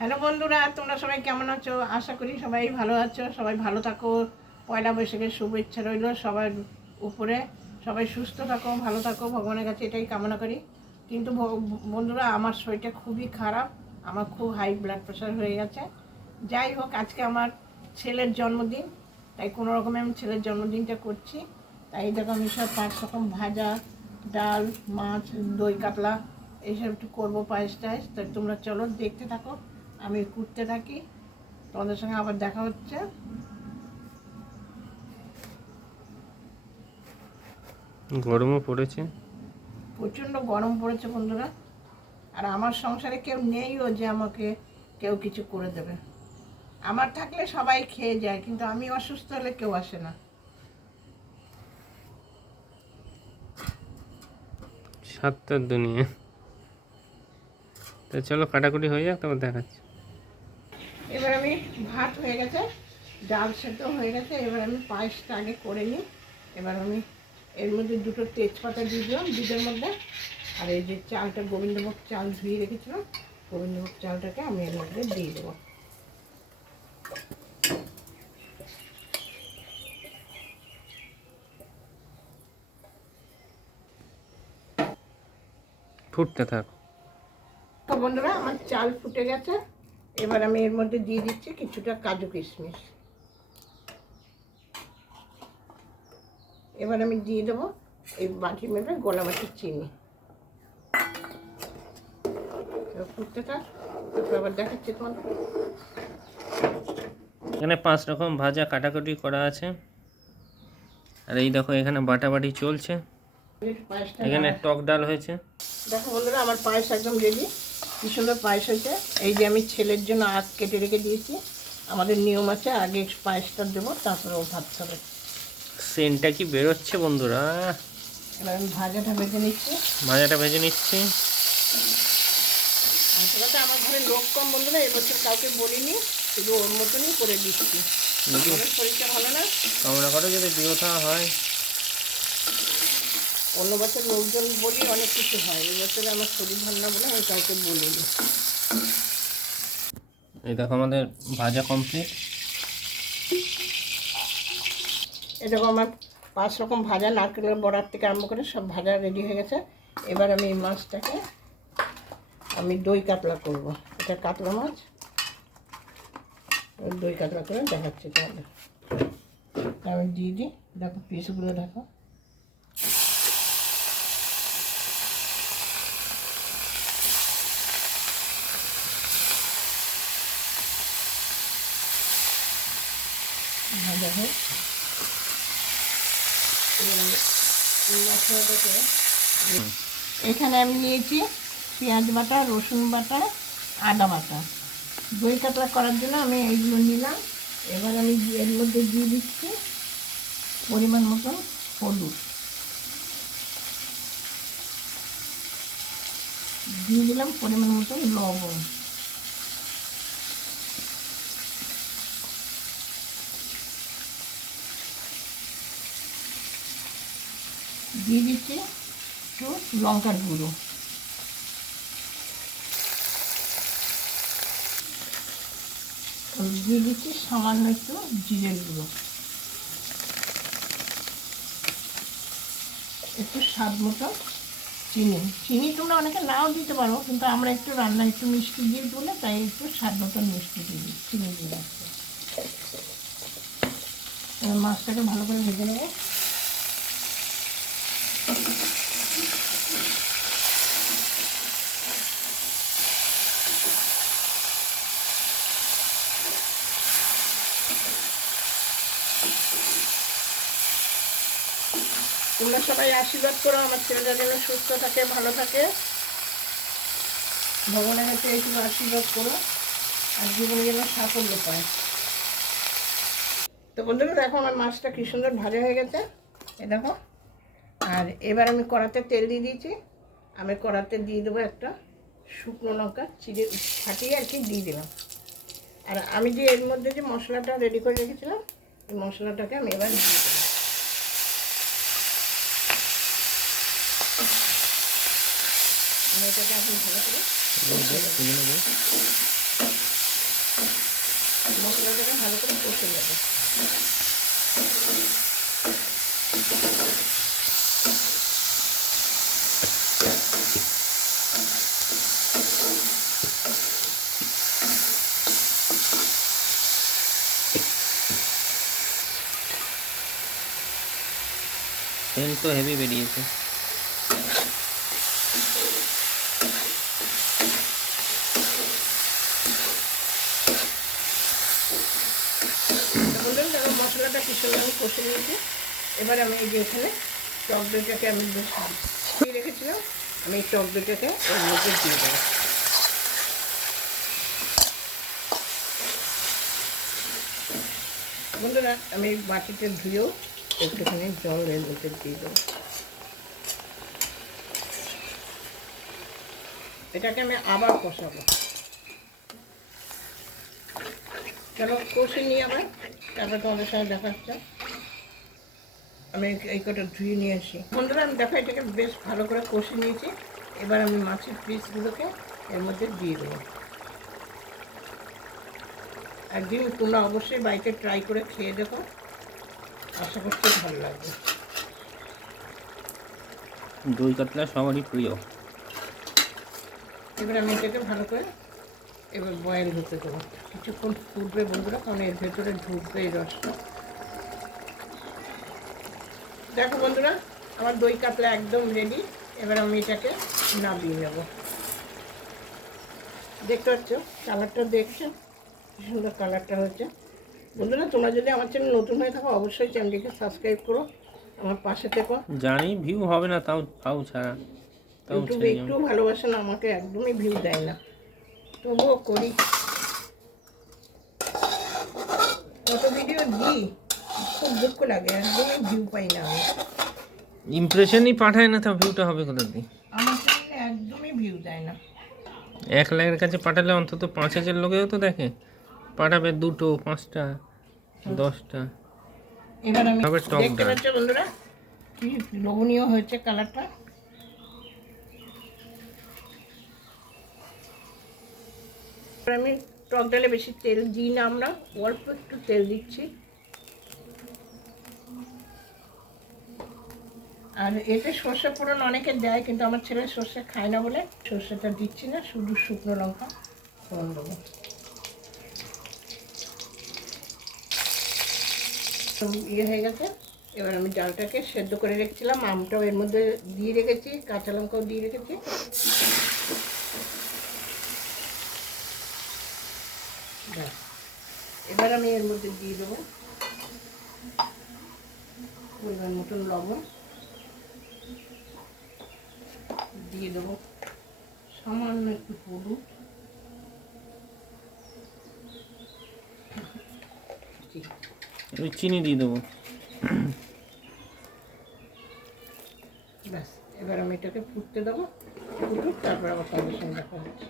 Hello বন্ধুরা, তোমরা সবাই কেমন আছো? আশা করি সবাই ভালো আছো। সবাই ভালো থাকো। পয়লা বৈশাখের শুভেচ্ছা রইল সবার উপরে। সবাই সুস্থ থাকো, ভালো থাকো, ভগবানের কাছে এটাই কামনা করি। কিন্তু বন্ধুরা, আমার শরীরটা খুবই খারাপ। আমার খুব হাই ব্লাড প্রেশার হয়ে গেছে। যাই হোক, আজকে আমার ছেলের জন্মদিন, তাই কোনো রকমে আমি ছেলের জন্মদিনটা করছি। তাই দেখো, আমি সব 5 রকম ভাজা, ডাল, মাছ, দই কাতলা এইসব একটু করবো, পায়েস টায়েস। তাই তোমরা চলো দেখতে থাকো, আমি করতে থাকি। তোমাদের সঙ্গে আবার দেখা হচ্ছে। গরমও পড়েছে, প্রচণ্ড গরম পড়েছে বন্ধুরা। আর আমার সংসারে কেউ নেইও যে আমাকে কেউ কিছু করে দেবে। আমার থাকলে সবাই খেয়ে যায়, কিন্তু আমি অসুস্থ হলে কেউ আসে না। সাতটার দুনিয়া। তো চলো কাটাকুটি হয়ে যাক, তারপর দেখাচ্ছি। এবার আমি ভাত হয়ে গেছে, ডাল সেদ্ধ হয়ে গেছে। এবার আমি পায়েসটা আগে করে নিই। এবার আমি এর মধ্যে দুটো তেজপাতা দিয়ে দিলাম দুধের মধ্যে। আর এই যে চালটা, গোবিন্দভোগ চাল ধুয়ে রেখেছিলাম, গোবিন্দভোগ চালটাকে আমি এর মধ্যে দিয়ে দেবো। ফুটতে থাক। তো বন্ধুরা, আমার চাল ফুটে গেছে। এবার আমি এর মধ্যে দিয়ে দিচ্ছি কিছুটা কাজু কিশমিশ। এবার আমি দিয়ে দেবো এই বাটি মেপে গোলা বাটির চিনি। ফুটতে থাক, তারপর আবার দেখাচ্ছি তোমাদের। এখানে 5 রকম ভাজা কাটাকুটি করা আছে। আর এই দেখো, এখানে বাটাবাটি চলছে। এখানে টক ডাল হয়েছে। দেখো বন্ধুরা, আমার পায়েস একদম রেডি। কি সুন্দর পায়েস হয়েছে। এই যে আমি ছেলের জন্য আখ কেটে রেখে দিয়েছি। আমাদের নিয়ম আছে, আগে পায়েসটা দেবো, তারপরে ও ভাত খাবে। সেন্টটা কি বেরোচ্ছে বন্ধুরা! এবার আমি ভাজাটা ভেজে নিচ্ছি। ভাজাটা ভেজে নিচ্ছি। আসলে আমার ঘরে লোক কম বন্ধুরা, এবছর কাউকে বলিনি, শুধু ওর মতনই করে দিচ্ছি। আমাদের শরীরটা ভালো না। কামনা করো যদি বিয়ে হয়। অন্য বছর লোকজন বলি অনেক কিছু হয়, এবছরে আমার শরীর ভালো না বলে আমি কাউকে বলিনি। এই দেখো, আমাদের ভাজা কমপ্লিট। এরকম আমার 5 রকম ভাজা, নারকেলের বড়ার থেকে আরম্ভ করে সব ভাজা রেডি হয়ে গেছে। এবার আমি এই মাছটাকে আমি দই কাতলা করব। এটা কাতলা মাছ, দই কাতলা করে দেখাচ্ছি তাহলে। আমি দিয়ে দিই, দেখো পিসগুলো দেখো। ভাজা হোক। এখানে আমি নিয়েছি পেঁয়াজ বাটা, রসুন বাটা, আদা বাটা। দই কাতলা করার জন্য আমি এইগুলো নিলাম। এবার আমি এর মধ্যে দিয়ে দিচ্ছি পরিমাণ মতন হলুদ, দিয়ে দিলাম পরিমাণ মতন লবণ, দিয়ে দিচ্ছি একটু লঙ্কার গুঁড়ো, দিয়ে দিচ্ছি সামান্য একটু জিরের গুঁড়ো, একটু স্বাদ মতো চিনি। চিনি তোমরা অনেকে নাও দিতে পারো, কিন্তু আমরা একটু রান্না একটু মিষ্টি দিয়ে বলে তাই একটু স্বাদ মতন মিষ্টি দিয়ে দিই, চিনি দিয়ে রাখছি। এবার মাছটাকে ভালো করে ভেজে নেবো। তোমরা সবাই আশীর্বাদ করো আমার ছেলেটা যেন সুস্থ থাকে, ভালো থাকে। ভগবানের কাছে এইটুকু আশীর্বাদ করো, আর জীবনে যেন সাফল্য পায়। তো বন্ধুরা দেখো, আমার মাছটা কি সুন্দর ভাজা হয়ে গেছে, এ দেখো। আর এবার আমি কড়াতে তেল দিয়ে দিয়েছি। আমি কড়াতে দিয়ে দেবো একটা শুকনো লঙ্কা চিড়ে ফাটিয়ে আর কি দিয়ে দিলাম। আর আমি যে এর মধ্যে যে মশলাটা রেডি করে রেখেছিলাম, এই মশলাটাকে আমি এবার দিয়ে দেবো। আমি এটাকে এখন ভালো করে মশলাটাকে ভালো করে কষে নেবো। সেন্ট তো হেভি বেরিয়েছে। বললেন তারপর মশলাটা কি সুন্দর আমি কষে নিয়েছি। এবার আমি এই যে এখানে টক দইটাকে আমি দিয়ে রেখেছিলাম, আমি এই টক দইটাকে এর মধ্যে দিয়ে দেবো। বন্ধুরা আমি বাটিতে ধুয়েও একটুখানি জল এর মধ্যে দিয়ে দেবো। এটাকে আমি আবার কষাবো। চলো কষে নিয়ে আবার, তারপর তোমাদের সঙ্গে দেখা হচ্ছে। আমি এই কটা ধুয়ে নিয়ে আসি। বন্ধুরা আমি দেখো এটাকে বেশ ভালো করে কষে নিয়েছি। এবার আমি মাছের পিসগুলোকে এর মধ্যে দিয়ে দেবো। একদিন তোমরা অবশ্যই বাড়িতে ট্রাই করে খেয়ে দেখো, আশা করছি ভালো লাগবে। দই কাতলা সবারই প্রিয়। এবার আমি এটাকে ভালো করে এবার বয়েল হতে দেবো। কিছুক্ষণ ফুটবে বন্ধুরা, কারণ এর ভেতরে ঢুকবে এই রসটা। দেখো বন্ধুরা আমার দই কাতলা একদম রেডি। এবার আমি এটাকে নামিয়ে নেব। দেখতে পাচ্ছ কালারটা, দেখছো কি সুন্দর কালারটা হচ্ছে। বন্ধুরা তোমরা যদি আমার চ্যানেল নতুন হয়ে থাকো অবশ্যই চ্যানেলটিকে সাবস্ক্রাইব করো, আমার পাশে থেকো। জানি ভিউ হবে না, তাও ছাড়া ইউটিউবে একটু ভালোবাসে না, আমাকে একদমই ভিউ দেয় না, তবুও করি। কত ভিডিও দিই, খুব দুঃখ লাগে, একদমই ভিউ পাই না আমি। ইমপ্রেশনই পাঠায় না, তা ভিউটা হবে কোথা দিয়ে? আমার চ্যানেলে একদমই ভিউ দেয় না। 1 লাখের কাছে পাঠালে অন্তত 5,000 লোকেও তো দেখে। পাঠাবে 2টো 5টা 10টা। এবার আমি তবে টক দেখতে ডাল। পাচ্ছ বন্ধুরা কি লোভনীয় হয়েছে কালারটা। আমি টক ডালে বেশি তেল দিই না, আমরা অল্প একটু তেল দিচ্ছি। আর এতে সর্ষে ফোড়ন অনেকে দেয়, কিন্তু আমার ছেলে সর্ষে খায় না বলে সর্ষেটা দিচ্ছি না, শুধু শুকনো লঙ্কা ফোড়ন দেবো। ইয়ে হয়ে গেছে। এবার আমি ডালটাকে সেদ্ধ করে রেখেছিলাম, আমটাও এর মধ্যে দিয়ে রেখেছি, কাঁচা লঙ্কাও দিয়ে রেখেছি। এবার আমি এর মধ্যে দিয়ে দেবো পরিমাণ মতন লবণ, দিয়ে দেবো সামান্য একটু হলুদ, চিনি দিয়ে দেবো। ব্যাস এবার আমি এটাকে ফুটতে দেবো। ফুটুক, তারপর আবার তোমাদের সঙ্গে দেখা হচ্ছে।